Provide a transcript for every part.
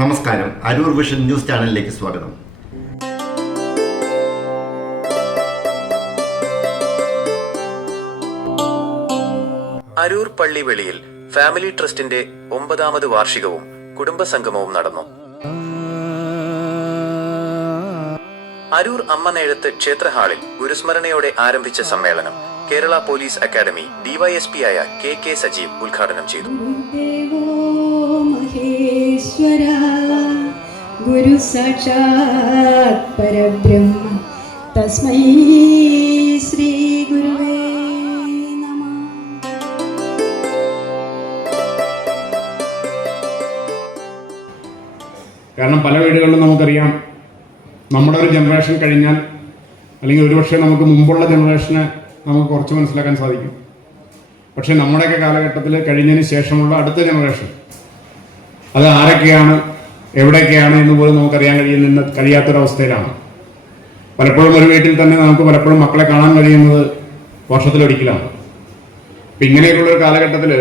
നമസ്കാരം. Aroor vision news ചാനലിലേക്ക് സ്വാഗതം. അരൂർ പള്ളിവെളിയിൽ ഫാമിലി ട്രസ്റ്റിന്റെ ഒമ്പതാമത് വാർഷികവും കുടുംബസംഗമവും നടന്നു. അരൂർ അമ്മനേഴത്ത് ക്ഷേത്രഹാളിൽ ഗുരുസ്മരണയോടെ ആരംഭിച്ച സമ്മേളനം കേരള പോലീസ് അക്കാദമി ഡിവൈഎസ്പിയായ കെ കെ സജീവ് ഉദ്ഘാടനം ചെയ്തു. ഈശ്വര ഗുരു സാക്ഷാത് പരബ്രഹ്മ. തസ്മൈ ശ്രീ ഗുരുവേ നമ. കാരണം പല വീടുകളിലും നമുക്കറിയാം നമ്മുടെ ഒരു ജനറേഷൻ കഴിഞ്ഞാൽ അല്ലെങ്കിൽ ഒരുപക്ഷെ നമുക്ക് മുമ്പുള്ള ജനറേഷനെ നമുക്ക് കുറച്ച് മനസ്സിലാക്കാൻ സാധിക്കും. പക്ഷേ നമ്മുടെയൊക്കെ കാലഘട്ടത്തിൽ കഴിഞ്ഞതിന് ശേഷമുള്ള അടുത്ത ജനറേഷൻ അത് ആരൊക്കെയാണ് എവിടെയൊക്കെയാണ് എന്ന് പോലും നമുക്കറിയാൻ കഴിയുന്ന കഴിയാത്തൊരവസ്ഥയിലാണ്. പലപ്പോഴും ഒരു വീട്ടിൽ തന്നെ നമുക്ക് പലപ്പോഴും മക്കളെ കാണാൻ കഴിയുന്നത് വർഷത്തിലൊരിക്കലാണ്. അപ്പം ഇങ്ങനെയൊക്കെയുള്ള ഒരു കാലഘട്ടത്തിൽ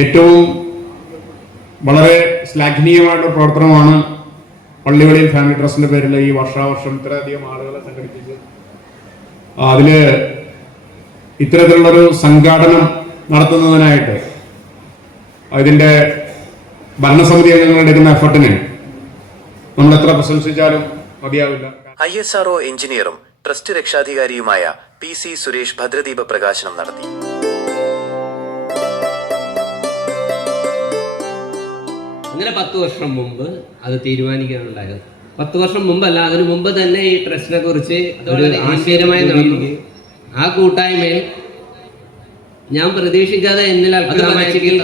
ഏറ്റവും വളരെ ശ്ലാഘനീയമായിട്ടുള്ള പ്രവർത്തനമാണ് പള്ളികളിൽ ഫാമിലി ട്രസ്റ്റിന്റെ പേരിൽ ഈ വർഷാവർഷം ഇത്രയധികം ആളുകളെ സംഘടിപ്പിച്ച് അതിൽ ഇത്തരത്തിലുള്ളൊരു സംഘാടനം നടത്തുന്നതിനായിട്ട് ഇതിന്റെ ഭരണസമിതി അംഗങ്ങൾ എടുക്കുന്ന എഫർട്ടിനെ നമ്മൾ എത്ര പ്രശംസിച്ചാലും മതിയാവില്ല. ഐ എസ് ആർഒ എഞ്ചിനീയറും ട്രസ്റ്റ് രക്ഷാധികാരിയുമായ പി സി സുരേഷ് ഭദ്രദീപ പ്രകാശനം നടത്തി. അങ്ങനെ പത്ത് വർഷം മുമ്പ് അത് തീരുമാനിക്കാനുണ്ടായത്. പത്ത് വർഷം മുമ്പല്ല അതിനു മുമ്പ് തന്നെ ഈ ട്രസ്റ്റിനെ കുറിച്ച് ഒരു ആശയമായി നടന്നു. ആ കൂട്ടായ്മയിൽ ഞാൻ പ്രതീക്ഷിക്കാതെ എന്നിൽ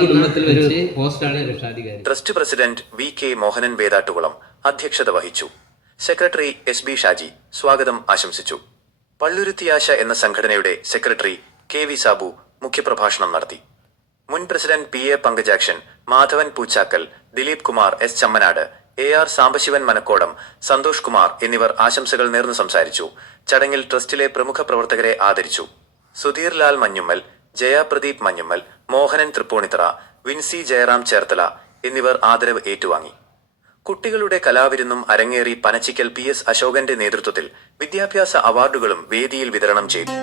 കുടുംബത്തിൽ വെച്ച് പോസ്റ്റാണ് രക്ഷാധികാരി. Trust president V K Mohanan Vedattukulam അധ്യക്ഷത വഹിച്ചു. സെക്രട്ടറി എസ് ബി ഷാജി സ്വാഗതം ആശംസിച്ചു. പള്ളുരുത്തിയാശ എന്ന സംഘടനയുടെ സെക്രട്ടറി കെ വി സാബു മുഖ്യപ്രഭാഷണം നടത്തി. മുൻ president P A Pankajakshan Madhavan Poochakkal Dileep Kumar S Chammanad A R Sambasivan Manakodam Santhosh Kumar എന്നിവർ ആശംസകൾ നേർന്നു സംസാരിച്ചു. ചടങ്ങിൽ ട്രസ്റ്റിലെ പ്രമുഖ പ്രവർത്തകരെ ആദരിച്ചു. സുധീർ ലാൽ മഞ്ഞുമ്മൽ ജയ പ്രദീപ് മഞ്ഞുമ്മൽ മോഹനൻ തൃപ്പൂണിത്തറ വിൻസി ജയറാം ചേർത്തല എന്നിവർ ആദരവ് ഏറ്റുവാങ്ങി. കുട്ടികളുടെ കലാവിരുന്നും അരങ്ങേറി പനച്ചിക്കൽ പി എസ് അശോകന്റെ നേതൃത്വത്തിൽ വിദ്യാഭ്യാസ അവാർഡുകളും വേദിയിൽ വിതരണം ചെയ്തു.